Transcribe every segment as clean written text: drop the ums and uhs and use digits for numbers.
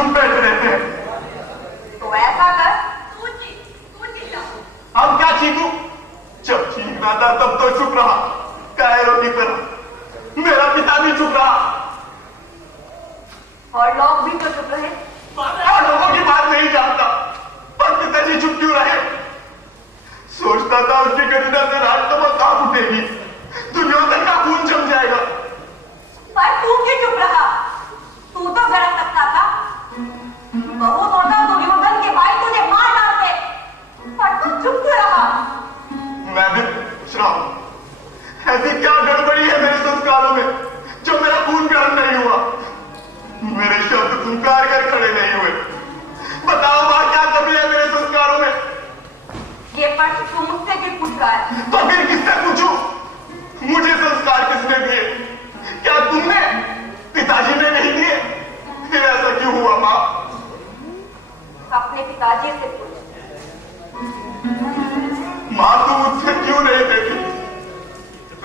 चुप बैठे रहते हैं। तो ऐसा कर, तू चीख। अब क्या चीखूं? जब चीखना था तब तो चुप रहा, कायरों की तरह। मेरा पिता भी चुप रहा और लोग भी तो चुप रहे। और लोगों की बात नहीं जानता, पर पिताजी चुप क्यों रहे? सोचता था उनकी गरिमा से रात तो कांप उठेगी, दुर्योधन का खून जम जाएगा। पर तू क्यों चुप रहा? तू तो गलत सकता था। बहुत होता दुर्योधन के भाई तुझे मार डालते, पर तू चुप क्यों रहा? मैं भी पूछ रहा हूं, ऐसी क्या गड़बड़ी है मेरे संस्कारों में जो मेरा खून गर्म नहीं हुआ, मेरे शब्द पुकार कर खड़े नहीं हुए? बताओ मां, क्या कमी है मेरे संस्कारों में? ये प्रश्न तू मुझसे भी पूछ रहा है। तो फिर किससे पूछूं? मुझे संस्कार किसने दिए? क्या तुमने? पिताजी ने नहीं दिए? फिर ऐसा क्यों हुआ मां? अपने पिताजी से पूछ। मां, तुम मुझसे क्यों नहीं देखी?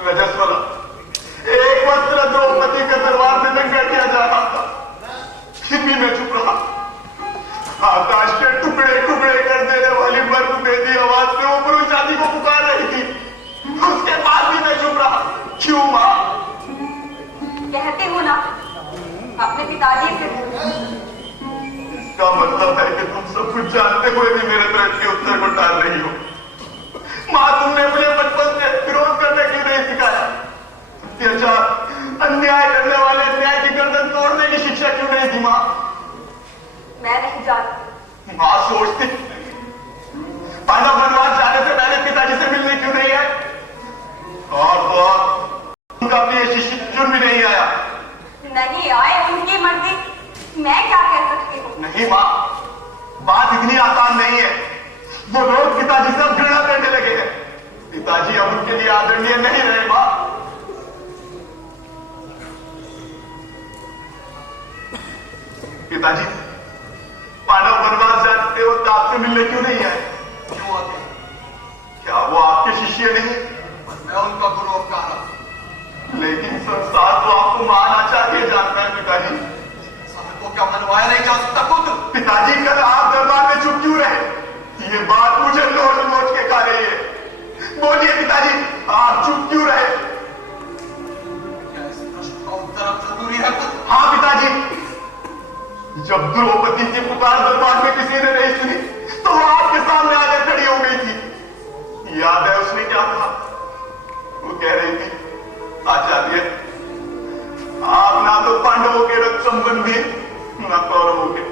रजस्वला, एक वस्त्र द्रौपदी का दरबार में नंगा किया जा रहा था, फिर भी मैं चुप रहा। आकाश के टुकड़े टुकड़े कर देने वाली बर्फ बेदी आवाज से वो पुरुष जाति को पुकार रही थी, उसके बाद भी मैं चुप रहा। क्यों मां? कहती हूं ना, अपने पिताजी से पूछ। इसका मतलब है कि तुम सब कुछ जानते हुए भी मेरे प्रश्न के उत्तर को टाल रही हो। मां, तुमने मुझे बचपन से विरोध करने क्यों नहीं सिखाया? अत्याचार, अन्याय करने वाले अन्याय की गर्दन तोड़ने की शिक्षा क्यों नहीं दी मां? मैं नहीं जानती। मां सोचती, पांडव वनवास जाने से पहले पिताजी से मिलने क्यों नहीं आए? और तो और उनका प्रिय शिष्य अर्जुन भी नहीं आया। नहीं आए, उनकी मर्जी, मैं क्या कह सकती हूँ? नहीं मां, बात इतनी आसान नहीं है। वो लोग पिताजी से अब घृणा करने लगे हैं। पिताजी अब उनके लिए आदरणीय नहीं रहे मां। पिताजी पांडव वनवास जाते वक्त आपसे मिलने क्यों नहीं आए? क्यों आते? क्या वो आपके शिष्य नहीं? मैं उनका गुरु अवतार हूं। लेकिन संसार तो आपको महान आचार्य जानता है पिताजी। संसार को क्या मनवाया नहीं जा सकता पुत्र? पिताजी, कल आप दरबार में चुप क्यों रहे? ये बात मुझे लोच लोच के खा रही है। बोलिए पिताजी, आप चुप क्यों रहे? क्या इस प्रश्न का उत्तर अब जरूरी है पुत्र? हाँ पिताजी, जब द्रौपदी की पुकार दरबार में किसी ने नहीं सुनी तो वो आपके सामने आकर खड़ी हो गई थी। याद है उसने क्या कहा? वो कह रही थी, आचार्य, आप ना तो पांडवों के रक्त संबंधी न कौरवों के,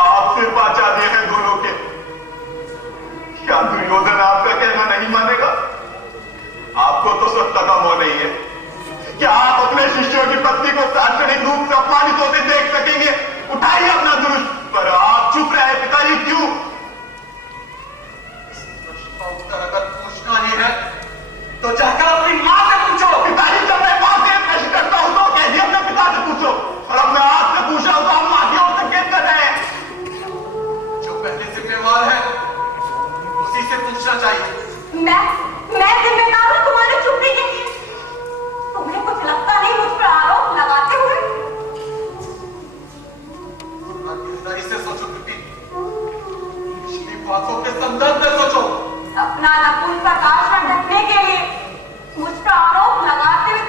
आप सिर्फ आचार्य हैं दोनों के। क्या दुर्योधन आपका कहना नहीं मानेगा? आपको तो सत्ता का मोह नहीं है। क्या आप अपने शिष्यों की पत्नी को सार्वजनिक रूप से अपमानित होते देख सकेंगे? उठाइए अपना धनुष। पर आप चुप रहे पिताजी, क्यों? इस प्रश्न का उत्तर अगर पूछना ही है तो जाकर अपनी मां से पूछो। पिताजी, जब मैं मां से प्रश्न करता हूं तो कह दिया अपने पिता से पूछो, और अब मैं आपसे पूछ रहा हूं तो आप मां की ओर संकेत कर रहे हैं। जो पहले जिम्मेवार है उसी से पूछना चाहिए। मैं जिम्मेदार हूं तुम्हारी चुप्पी के लिए। तुम्हें कुछ लगता नहीं मुझ पर आरोप लगाते हुए? दिलदारी से सोचो कृति, पिछली बातों के संदर्भ में सोचो। अपना नपुंसक आश्रम ढकने के लिए मुझ पर आरोप लगाते हुए